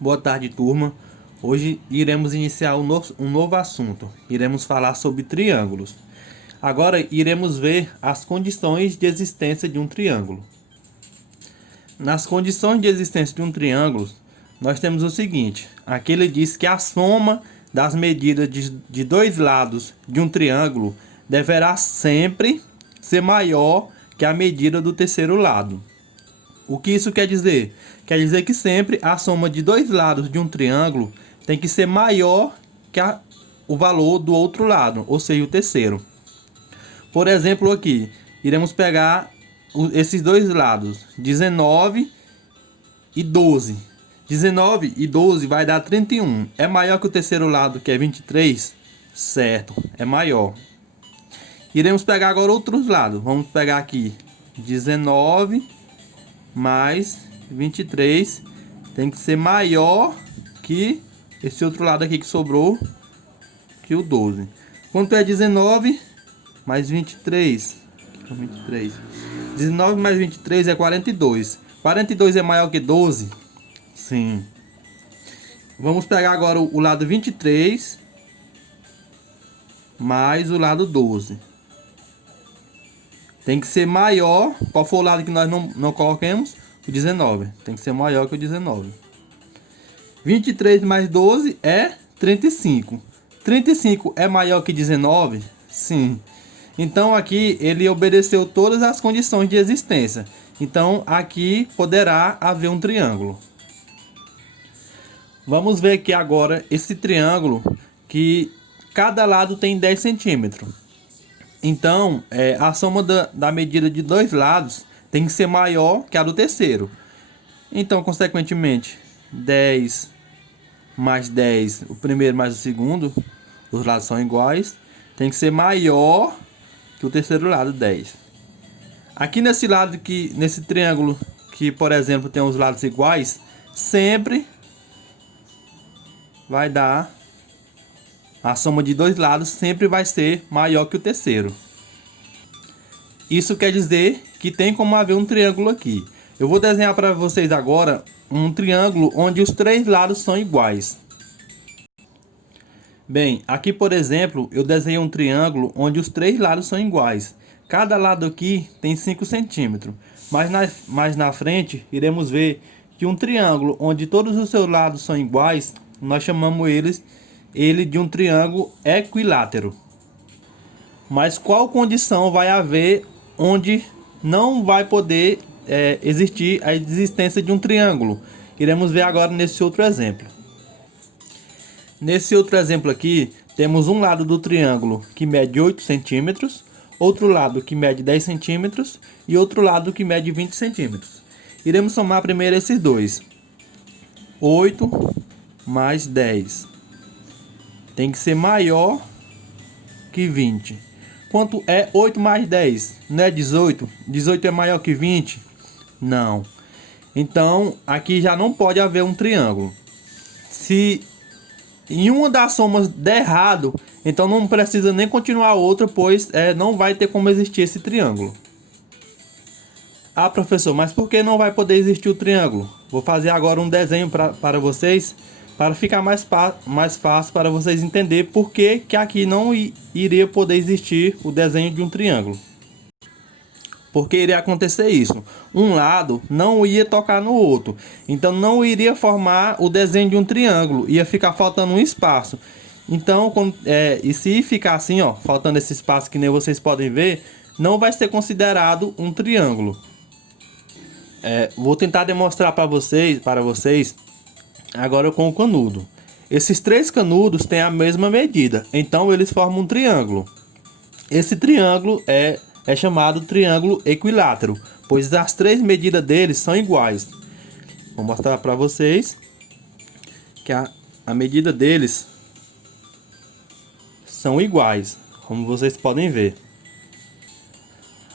Boa tarde, turma. Hoje iremos iniciar um novo assunto. Iremos falar sobre triângulos. Agora iremos ver as condições de existência de um triângulo. Nas condições de existência de um triângulo, nós temos o seguinte. Aqui ele diz que a soma das medidas de dois lados de um triângulo deverá sempre ser maior que a medida do terceiro lado. O que isso quer dizer? Quer dizer que sempre a soma de dois lados de um triângulo tem que ser maior que o valor do outro lado, ou seja, o terceiro. Por exemplo, aqui, iremos pegar esses dois lados, 19 e 12. 19 e 12 vai dar 31. É maior que o terceiro lado, que é 23? Certo, é maior. Iremos pegar agora outros lados. Vamos pegar aqui 19 mais 23 tem que ser maior que esse outro lado aqui que sobrou, que o 12. Quanto é 19 mais 23? 19 mais 23 é 42. 42 é maior que 12? Sim. Vamos pegar agora o lado 23 mais o lado 12. Tem que ser maior. Qual for o lado que nós não coloquemos? O 19. Tem que ser maior que o 19. 23 mais 12 é 35. 35 é maior que 19? Sim. Então aqui ele obedeceu todas as condições de existência. Então aqui poderá haver um triângulo. Vamos ver aqui agora esse triângulo que cada lado tem 10 centímetros. Então, a soma da medida de dois lados tem que ser maior que a do terceiro. Então, consequentemente, 10 mais 10, o primeiro mais o segundo, os lados são iguais, tem que ser maior que o terceiro lado, 10. Aqui nesse lado, nesse triângulo, que por exemplo tem os lados iguais, sempre vai dar, a soma de dois lados sempre vai ser maior que o terceiro. Isso quer dizer que tem como haver um triângulo aqui. Eu vou desenhar para vocês agora um triângulo onde os três lados são iguais. Bem, aqui por exemplo, eu desenhei um triângulo onde os três lados são iguais. Cada lado aqui tem 5 centímetros. Mais na frente, iremos ver que um triângulo onde todos os seus lados são iguais, nós chamamos ele de um triângulo equilátero. Mas qual condição vai haver onde não vai poder existir a existência de um triângulo? Iremos ver agora nesse outro exemplo. Nesse outro exemplo aqui, temos um lado do triângulo que mede 8 centímetros, outro lado que mede 10 centímetros e outro lado que mede 20 centímetros. Iremos somar primeiro esses dois. 8 mais 10 tem que ser maior que 20. Quanto é 8 mais 10? Não é 18? 18 é maior que 20? Não. Então, aqui já não pode haver um triângulo. Se em uma das somas der errado, então não precisa nem continuar a outra, pois não vai ter como existir esse triângulo. Ah, professor, mas por que não vai poder existir o triângulo? Vou fazer agora um desenho para vocês, para ficar mais fácil para vocês entenderem por que aqui não iria poder existir o desenho de um triângulo. Porque iria acontecer isso. Um lado não ia tocar no outro. Então não iria formar o desenho de um triângulo. Ia ficar faltando um espaço. Então, e se ficar assim, ó, faltando esse espaço que nem vocês podem ver, não vai ser considerado um triângulo. Vou tentar demonstrar para vocês agora com o canudo. Esses três canudos têm a mesma medida. Então eles formam um triângulo. Esse triângulo é chamado triângulo equilátero, pois as três medidas deles são iguais. Vou mostrar para vocês que a medida deles são iguais, como vocês podem ver.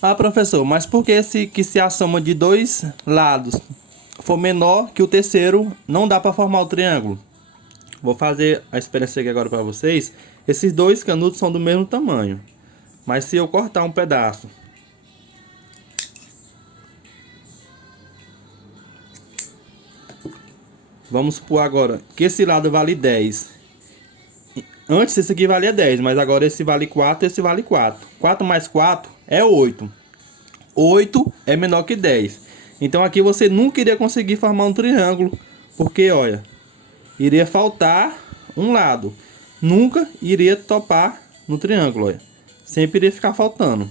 Ah, professor, mas por que se a soma de dois lados for menor que o terceiro, não dá para formar o triângulo? Vou fazer a experiência aqui agora para vocês. Esses dois canudos são do mesmo tamanho. Mas se eu cortar um pedaço Vamos supor agora que esse lado vale 10. Antes esse aqui valia 10, mas agora esse vale 4 e esse vale 4. 4 mais 4 é 8. 8 é menor que 10. Então aqui você nunca iria conseguir formar um triângulo, porque olha, iria faltar um lado. Nunca iria topar no triângulo, olha. Sempre iria ficar faltando.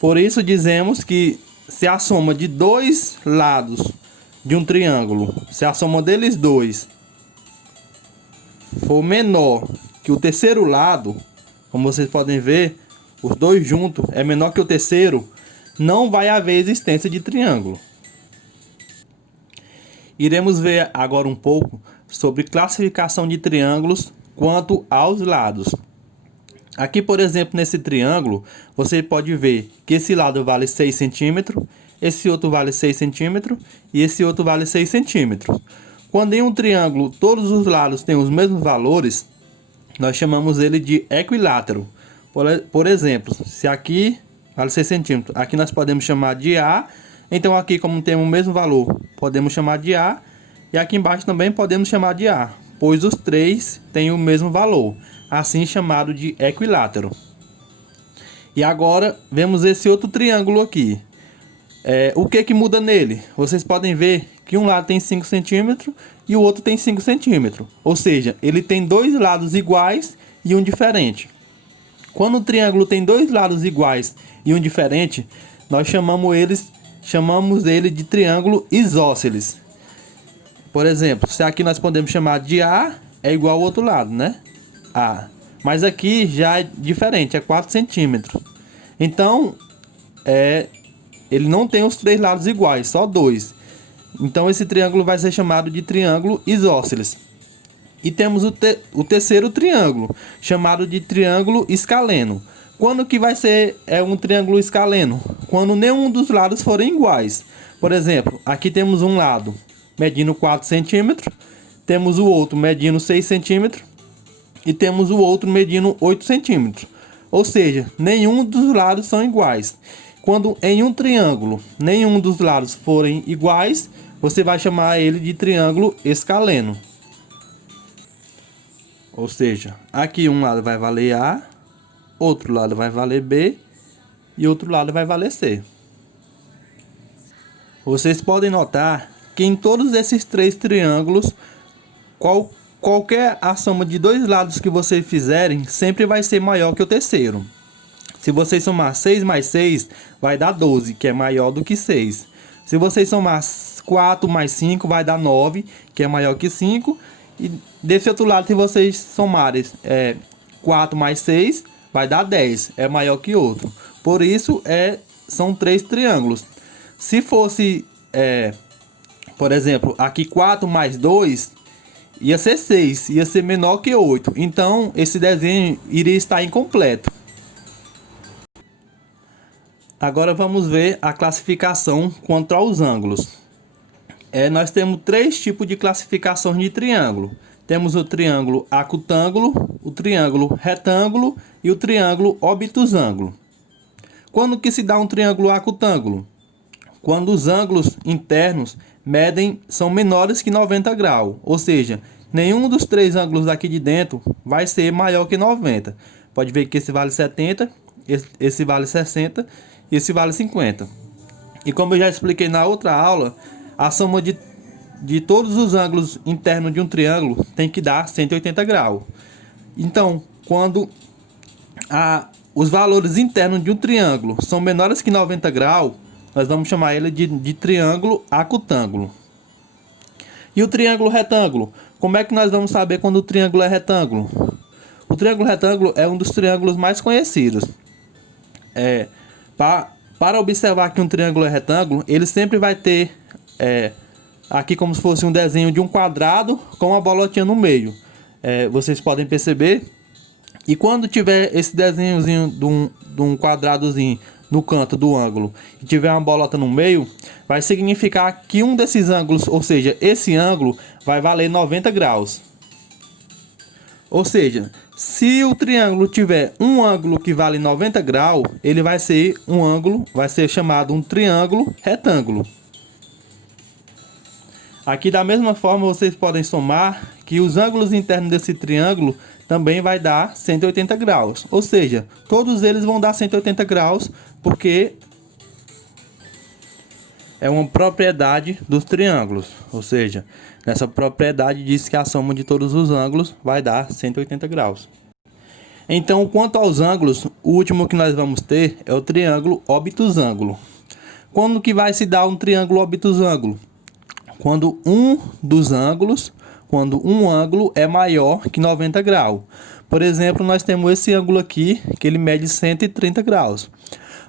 Por isso dizemos que se a soma de dois lados de um triângulo, se a soma deles dois for menor que o terceiro lado, como vocês podem ver, os dois juntos é menor que o terceiro, não vai haver existência de triângulo. Iremos ver agora um pouco sobre classificação de triângulos quanto aos lados. Aqui, por exemplo, nesse triângulo, você pode ver que esse lado vale 6 centímetros, esse outro vale 6 centímetros e esse outro vale 6 centímetros. Quando em um triângulo todos os lados têm os mesmos valores, nós chamamos ele de equilátero. Por exemplo, se aqui vale 6 centímetros, aqui nós podemos chamar de A. Então aqui, como tem o mesmo valor, podemos chamar de A. E aqui embaixo também podemos chamar de A, pois os três têm o mesmo valor, assim chamado de equilátero. E agora vemos esse outro triângulo aqui. O que muda nele? Vocês podem ver que um lado tem 5 centímetros e o outro tem 5 centímetros. Ou seja, ele tem dois lados iguais e um diferente. Quando o triângulo tem dois lados iguais e um diferente, nós chamamos ele de triângulo isósceles. Por exemplo, se aqui nós podemos chamar de A, é igual ao outro lado, né? A. Mas aqui já é diferente, é 4 centímetros. Então, ele não tem os três lados iguais, só dois. Então, esse triângulo vai ser chamado de triângulo isósceles. E temos o terceiro triângulo, chamado de triângulo escaleno. Quando que vai ser um triângulo escaleno? Quando nenhum dos lados forem iguais. Por exemplo, aqui temos um lado medindo 4 centímetros, temos o outro medindo 6 centímetros e temos o outro medindo 8 centímetros. Ou seja, nenhum dos lados são iguais. Quando em um triângulo nenhum dos lados forem iguais, você vai chamar ele de triângulo escaleno. Ou seja, aqui um lado vai valer A, outro lado vai valer B e outro lado vai valer C. Vocês podem notar que em todos esses três triângulos, qualquer a soma de dois lados que vocês fizerem sempre vai ser maior que o terceiro. Se vocês somar 6 mais 6, vai dar 12, que é maior do que 6. Se vocês somar 4 mais 5, vai dar 9, que é maior que 5. E desse outro lado, se vocês somarem 4 mais 6, vai dar 10, é maior que outro. Por isso, são três triângulos. Se fosse, por exemplo, aqui 4 mais 2, ia ser 6, ia ser menor que 8. Então, esse desenho iria estar incompleto. Agora vamos ver a classificação quanto aos ângulos. Nós temos três tipos de classificação de triângulo. Temos o triângulo acutângulo, o triângulo retângulo e o triângulo obtusângulo. Quando que se dá um triângulo acutângulo? Quando os ângulos internos são menores que 90 graus, ou seja, nenhum dos três ângulos aqui de dentro vai ser maior que 90. Pode ver que esse vale 70, esse vale 60 e esse vale 50. E como eu já expliquei na outra aula, a soma de todos os ângulos internos de um triângulo tem que dar 180 graus. Então, quando os valores internos de um triângulo são menores que 90 graus, nós vamos chamar ele de triângulo acutângulo. E o triângulo retângulo? Como é que nós vamos saber quando o triângulo é retângulo? O triângulo retângulo é um dos triângulos mais conhecidos. Para observar que um triângulo é retângulo, ele sempre vai ter aqui como se fosse um desenho de um quadrado com uma bolotinha no meio. Vocês podem perceber. E quando tiver esse desenhozinho de um quadradozinho no canto do ângulo e tiver uma bolota no meio, vai significar que um desses ângulos, ou seja, esse ângulo, vai valer 90 graus. Ou seja, se o triângulo tiver um ângulo que vale 90 graus, ele vai ser chamado um triângulo retângulo. Aqui da mesma forma vocês podem somar que os ângulos internos desse triângulo também vai dar 180 graus. Ou seja, todos eles vão dar 180 graus porque é uma propriedade dos triângulos. Ou seja, nessa propriedade diz que a soma de todos os ângulos vai dar 180 graus. Então, quanto aos ângulos, o último que nós vamos ter é o triângulo obtusângulo. Quando que vai se dar um triângulo obtusângulo? Quando um ângulo é maior que 90 graus. Por exemplo, nós temos esse ângulo aqui, que ele mede 130 graus.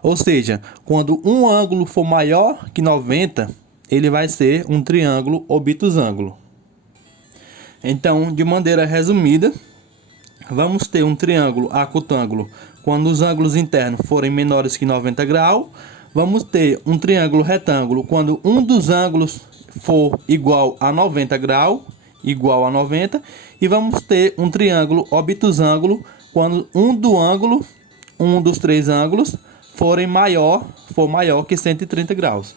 Ou seja, quando um ângulo for maior que 90, ele vai ser um triângulo obtusângulo. Então, de maneira resumida, vamos ter um triângulo acutângulo quando os ângulos internos forem menores que 90 graus. Vamos ter um triângulo retângulo quando um dos ângulos for igual a 90 graus, e vamos ter um triângulo obtusângulo quando um dos três ângulos for maior que 130 graus.